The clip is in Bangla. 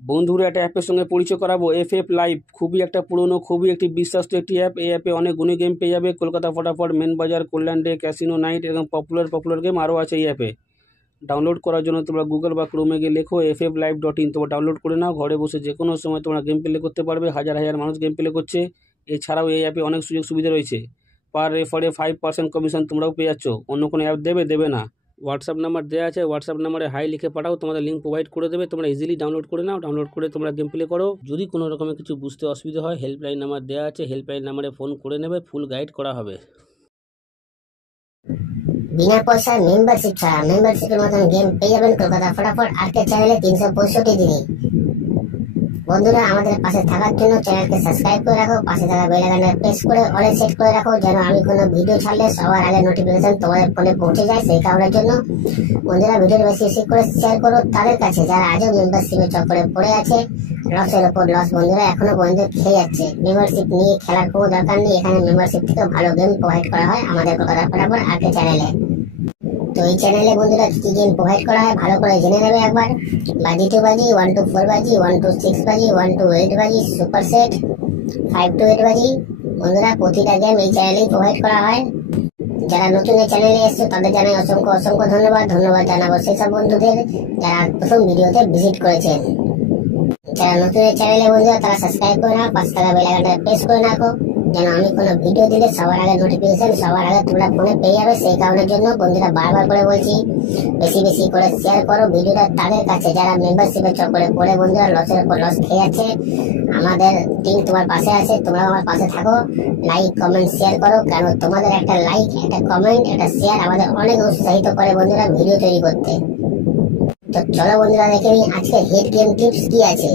বন্ধুরা একটা অ্যাপের সঙ্গে পরিচয় করাবো, এফএফ লাইভ। খুবই একটা পুরনো, খুবই একটি বিশ্বস্ত একটি অ্যাপ। এই অ্যাপে অনেক গুণী গেম পেয়ে যাবে। কলকাতা ফটাফট, মেন বাজার, কল্যাণ ডে, ক্যাসিনো নাইট এবং পপুলার গেম আরও আছে এই অ্যাপে। ডাউনলোড করার জন্য তোমরা গুগল বা ক্রোমে গিয়ে লেখো fflive.in, তোমরা ডাউনলোড করে নাও। ঘরে বসে যে কোনো সময় তোমরা গেম প্লে করতে পারবে। হাজার হাজার মানুষ গেম প্লে করছে। এছাড়াও এই অ্যাপে অনেক সুযোগ সুবিধা রয়েছে। পার রেফারে 5% কমিশন তোমরাও পেয়ে যাচ্ছ। অন্য কোনো অ্যাপ দেবে না। হোয়াটসঅ্যাপ নাম্বার দেওয়া আছে, হোয়াটসঅ্যাপ নাম্বারে হাই লিখে পাঠাও, তোমাদের লিঙ্ক প্রোভাইড করে দেবে। তোমরা ইজিলি ডাউনলোড করে নাও। ডাউনলোড করে তোমরা গেম প্লে করো। যদি কোনো রকমের কিছু বুঝতে অসুবিধা হয়, হেল্পলাইন নাম্বার দেওয়া আছে, হেল্পলাইন নাম্বারে ফোন করে নেবে, ফুল গাইড করা হবে। বিনা পয়সার মেম্বারশিপ ছাড়া মেম্বারশিপের মতন গেম পেয়ে যাবেন কলকাতা ফটাফট আর্কেড চ্যানেলে 365 দিনই। বন্ধুরা, আমাদের পাশে থাকার জন্য চ্যানেলকে সাবস্ক্রাইব করে রাখো, পাশে থাকা বেল আইকনটা প্রেস করে অলে সেট করে রাখো, যেন আমি কোনো ভিডিও ছাড়লে সবার আগে নোটিফিকেশন তোমাদের ফোনে পৌঁছে যায়। সেই কারণের জন্য বন্ধুরা, ভিডিওটা বেশি বেশি করে শেয়ার করো তাদের কাছে যারা আজও মেম্বারশিপের চক্করে পড়ে আছে। লসের ওপর লস বন্ধুরা এখনো পর্যন্ত খেয়ে যাচ্ছে। মেম্বারশিপ নিয়ে খেলার কোনো দরকার নেই। এখানে মেম্বারশিপ থেকে ভালো গেম প্রোভাইড করা হয় আমাদের কলকাতা ফটাফট আর্কেড চ্যানেলে। তো এই চ্যানেলে বন্ধুরা কি কি গেম প্রোভাইড করা হয় ভালো করে জেনে নেবে একবার। বাজি 2 বাজি, 1 to 4 বাজি, 1 to 6 বাজি, 1 to 8 বাজি, সুপার সেট, 5 to 8 বাজি। বন্ধুরা, প্রতিটা গেম এই চ্যানেলেই প্রোভাইড করা হয়। যারা নতুন এই চ্যানেলে এসছে তাদের জানাই অসংখ্য ধন্যবাদ জানাবো সেসব বন্ধুদের যারা প্রথম ভিডিওতে ভিজিট করেছেন। যারা নতুন এই চ্যানেলে বন্ধুরা তারা সাবস্ক্রাইব করে নাও, পাশে থাকা বেল আইকনটা প্রেস করে রাখো, যেন আমি কোনো ভিডিও দিলে সবার আগে নোটিফিকেশন সবার আগে তোমরা ফোনে পেয়ে যাবে। সেই কারণের জন্য বন্ধুরা বারবার করে বলছি, বেশি বেশি করে শেয়ার করো ভিডিওটা তাদের কাছে যারা মেম্বারশিপের চক্করে পড়ে বন্ধুরা লসের উপর লস খেয়ে যাচ্ছে। আমাদের টিম তোমার পাশে আছে, তোমরাও আমার পাশে থাকো। লাইক কমেন্ট শেয়ার করো, কারণ তোমাদের একটা লাইক, একটা কমেন্ট, একটা শেয়ার আমাদের অনেক উৎসাহিত করে বন্ধুরা ভিডিও তৈরি করতে। তো চলো বন্ধুরা দেখে নিই আজকে হেড গেম টিপস কি আছে।